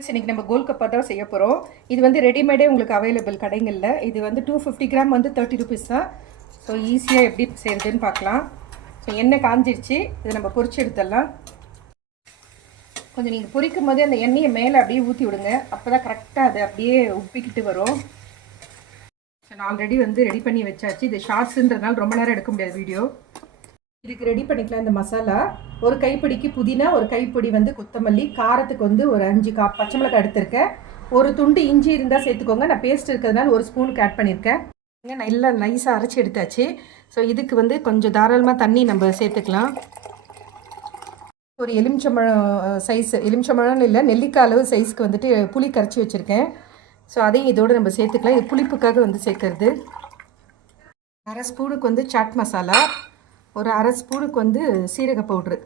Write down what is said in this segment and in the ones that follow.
இன்னைக்கு நம்ம கோல்கப்பா தான் செய்ய போகிறோம். இது வந்து ரெடிமேடே உங்களுக்கு அவைலபிள் கடைகளில். இது வந்து 250 கிராம் வந்து 30 ருபீஸ் தான். ஸோ ஈஸியாக எப்படி செய்கிறதுன்னு பார்க்கலாம். ஸோ எண்ணெய் காஞ்சிடுச்சு, இதை நம்ம பொரிச்சு எடுத்துடலாம். கொஞ்சம் நீங்கள் பொரிக்கும் போது அந்த எண்ணெயை மேலே அப்படியே ஊற்றி விடுங்க, அப்போ தான் கரெக்டாக அது அப்படியே உப்பிக்கிட்டு வரும். நான் ஆல்ரெடி வந்து ரெடி பண்ணி வச்சாச்சு. இது ஷார்ட்ஸுன்றதுனால ரொம்ப நேரம் எடுக்க முடியாது வீடியோ. இதுக்கு ரெடி பண்ணிக்கலாம். இந்த மசாலா ஒரு கைப்பிடிக்கு புதினா, ஒரு கைப்பிடி வந்து கொத்தமல்லி, காரத்துக்கு வந்து ஒரு 5 பச்சை மிளகாய் எடுத்திருக்கேன். ஒரு துண்டு இஞ்சி இருந்தால் சேர்த்துக்கோங்க. நான் பேஸ்ட் இருக்கிறதுனால ஒரு ஸ்பூனுக்கு ஆட் பண்ணியிருக்கேன். நல்லா நைஸாக அரைச்சி எடுத்தாச்சு. ஸோ இதுக்கு வந்து கொஞ்சம் தாராளமாக தண்ணி நம்ம சேர்த்துக்கலாம். ஒரு எலுமிச்சம்பழம் சைஸ், எலுமிச்சம்பழம்னு இல்லை நெல்லிக்காய் அளவு சைஸ்க்கு வந்துட்டு புளி கரைச்சி வச்சுருக்கேன். ஸோ அதையும் இதோடு நம்ம சேர்த்துக்கலாம். இது புளிப்புக்காக வந்து சேர்க்கறது. 1/2 ஸ்பூனுக்கு வந்து சாட் மசாலா, ஒரு 1/2 ஸ்பூனுக்கு வந்து சீரக பவுட்ரு.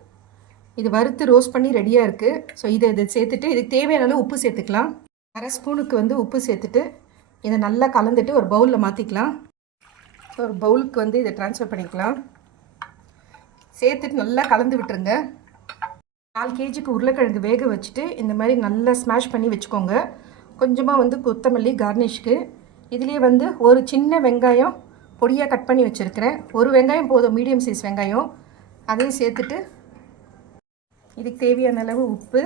இது வறுத்து ரோஸ்ட் பண்ணி ரெடியாக இருக்குது. ஸோ இதை சேர்த்துட்டு இதுக்கு தேவையான அளவு உப்பு சேர்த்துக்கலாம். 1/2 ஸ்பூனுக்கு வந்து உப்பு சேர்த்துட்டு இதை நல்லா கலந்துட்டு ஒரு பவுலில் மாற்றிக்கலாம். ஸோ ஒரு பவுலுக்கு வந்து இதை ட்ரான்ஸ்ஃபர் பண்ணிக்கலாம். சேர்த்துட்டு நல்லா கலந்து விட்டுருங்க. 4 கேஜிக்கு உருளைக்கிழங்கு வேக வச்சுட்டு இந்த மாதிரி நல்லா ஸ்மாஷ் பண்ணி வச்சுக்கோங்க. கொஞ்சமாக வந்து கொத்தமல்லி கார்னிஷ்க்கு. இதுலேயே வந்து ஒரு சின்ன வெங்காயம் பொடியாக கட் பண்ணி வச்சுருக்கிறேன். ஒரு வெங்காயம் போதும், மீடியம் சைஸ் வெங்காயம். அதையும் சேர்த்துட்டு இதுக்கு தேவையான அளவு உப்பு,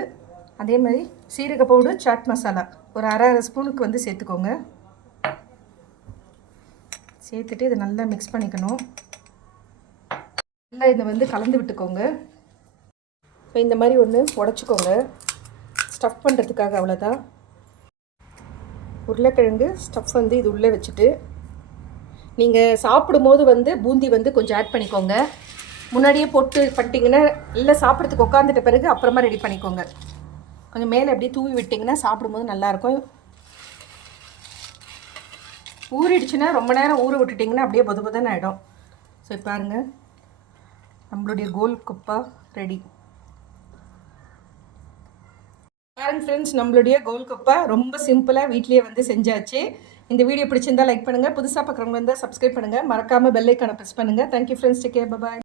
அதே மாதிரி சீரக பவுடர், சாட் மசாலா ஒரு 1/2 ஸ்பூனுக்கு வந்து சேர்த்துக்கோங்க. சேர்த்துட்டு இதை நல்லா மிக்ஸ் பண்ணிக்கணும். நல்லா இதை வந்து கலந்து விட்டுக்கோங்க. ஸோ இந்த மாதிரி ஒன்று உடச்சிக்கோங்க, ஸ்டஃப் பண்ணுறதுக்காக. அவ்வளோதான். உருளைக்கிழங்கு ஸ்டஃப் வந்து இது உள்ளே வச்சுட்டு நீங்கள் சாப்பிடும்போது வந்து பூந்தி வந்து கொஞ்சம் ஆட் பண்ணிக்கோங்க. முன்னாடியே போட்டு பண்ணிட்டீங்கன்னா இல்லை, சாப்பிட்றதுக்கு உட்காந்துட்ட பிறகு அப்புறமா ரெடி பண்ணிக்கோங்க. கொஞ்சம் மேலே அப்படியே தூவி விட்டிங்கன்னா சாப்பிடும்போது நல்லாயிருக்கும். ஊறிடுச்சுன்னா ரொம்ப நேரம் ஊற விட்டுட்டிங்கன்னா அப்படியே பொதுபொதுன்னு ஆகிடும். ஸோ இப்போ பாருங்கள், நம்மளுடைய கோல்கப்பா ரெடி. பாருங்க ஃப்ரெண்ட்ஸ், நம்மளுடைய கோல்கப்பா ரொம்ப சிம்பிளாக வீட்லேயே வந்து செஞ்சாச்சு. இந்த வீடியோ பிடிச்சிருந்தால் லைக் பண்ணுங்கள். புதுசாக பார்க்குறவங்க இருந்தால் சப்ஸ்கிரைப் பண்ணுங்கள். மறக்காமல் பெல் ஐக்கானை ப்ரெஸ் பண்ணுங்கள். Thank you friends, take care, bye bye.